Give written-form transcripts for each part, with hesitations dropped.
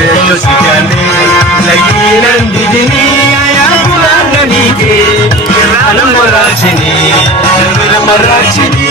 Io si chiama la china di Dini, Ayakula Nike, Alamarachini, Alamarachini.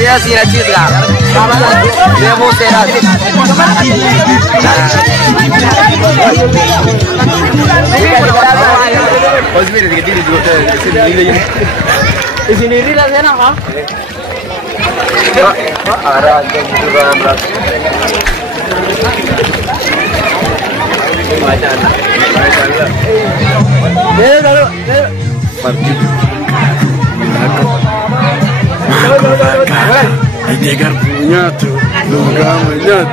Dia sih rajin lah. Dia mau teras. Sini lah sana kah? Ada juga berat. Idegar punya tuh, luka menyat,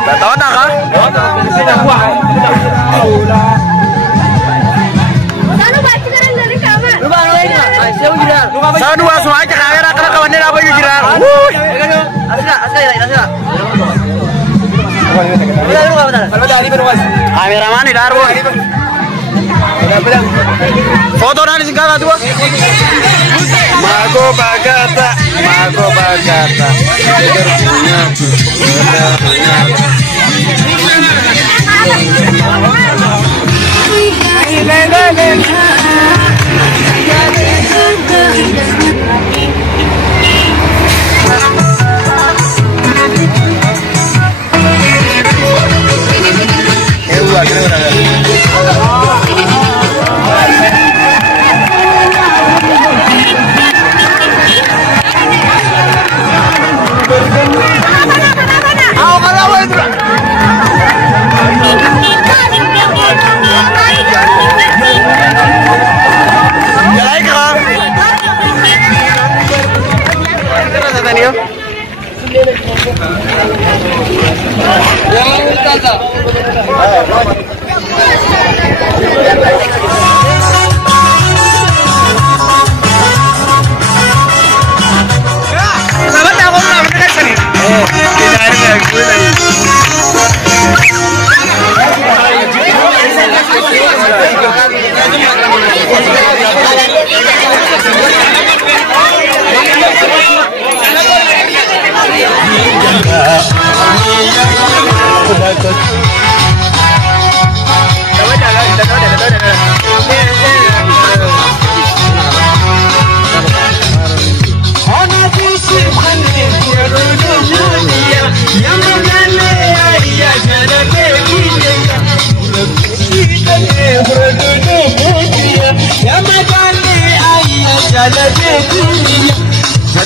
tahu tak kan? Saya dua semua aja kamera kalau kawannya apa yang jiran? Kamera mana darbo? Foto nanti singkat dua. Mago bagata.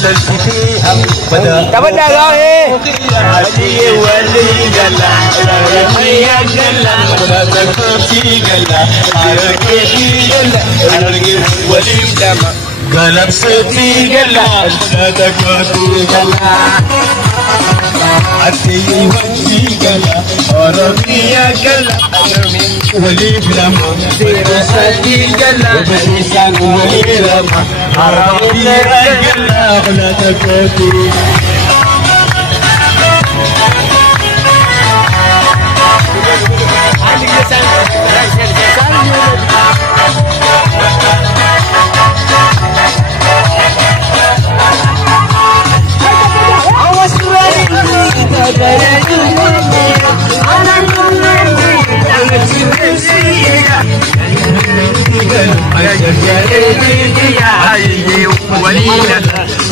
سلسلتي بدا تبدا غاوي علي ولي قلا يا قلا ولا تكوتي قلا حركتي قلا حركتي ولي دما قلب صوتي قلا لا تكوتي قلا عتي وجهي قلا أرميا قلا ولي دما صوتي قلا بنيسان ولي دما أرميا قلا ولا تكوتي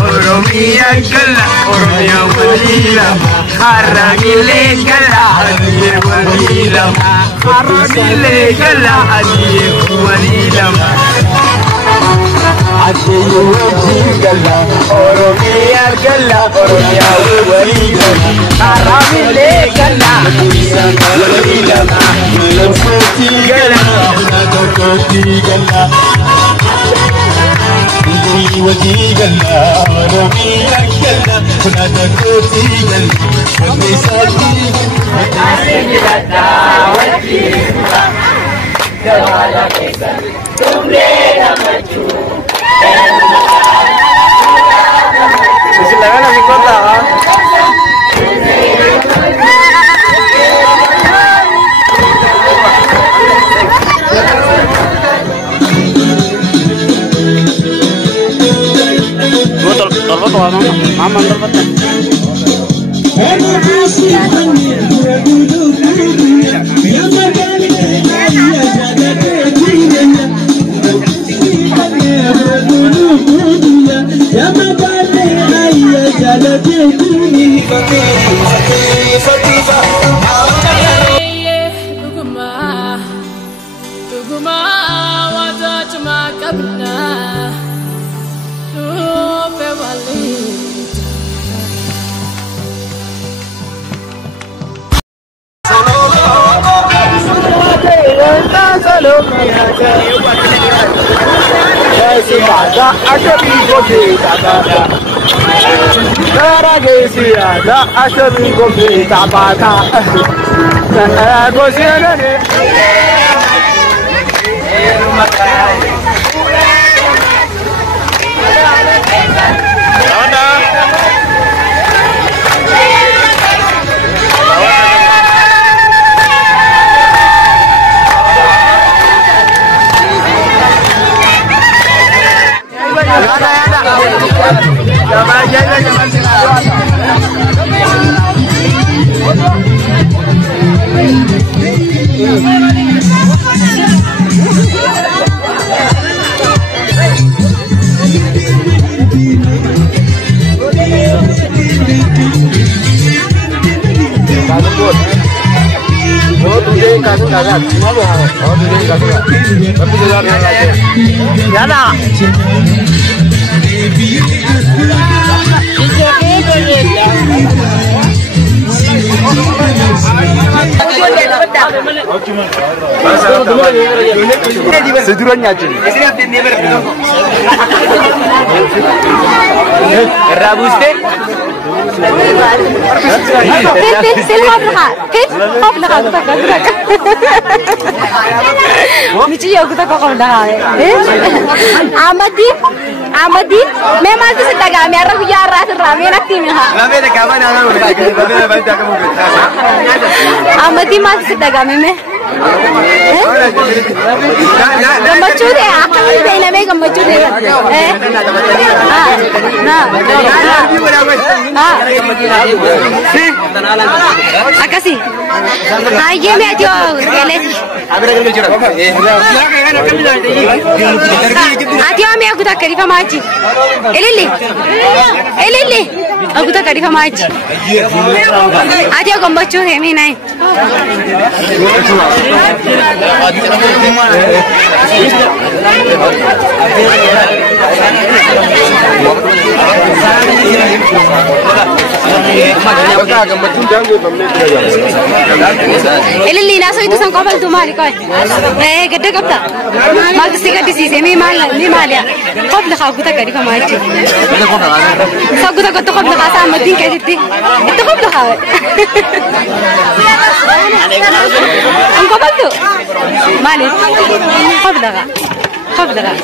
Oromia gala, Oromia walila, Haramile gala, Adir walila, Haramile gala, Adir walila. Adir walila, Oromia gala, Oromia walila, Haramile gala, Adir walila, Melosoti gala, Melosoti gala. وجي قلا رمي قلا كنا تكوتي قلا ونساتي Mama Sedurunyaችን ራቡስቴ سلها بلها كيف قبلها ميجي يوقف قبلها عمدي ما تصدق أمي أروح يا راس الرامي نكتمها عمدي ما تصدق أمي गम्मचूर है आपका नहीं देना में गम्मचूर है akasi ये मैं जो केले आती हूँ मैं कुछ करीबा माची एले aku tak kadi kamai. Adi aku gambacu hemi nai. Ele lina so itu sangkau bal tu mali kau. Gede kapta. Mal tu sih sih semi mal ni malia. Kau dah aku tak kadi kamai. Aku tak kau kau dah sama tin kadi ti. Itu kau dah kau. Sangkau bal tu. Mali. Kau dah kau. Kau dah kau.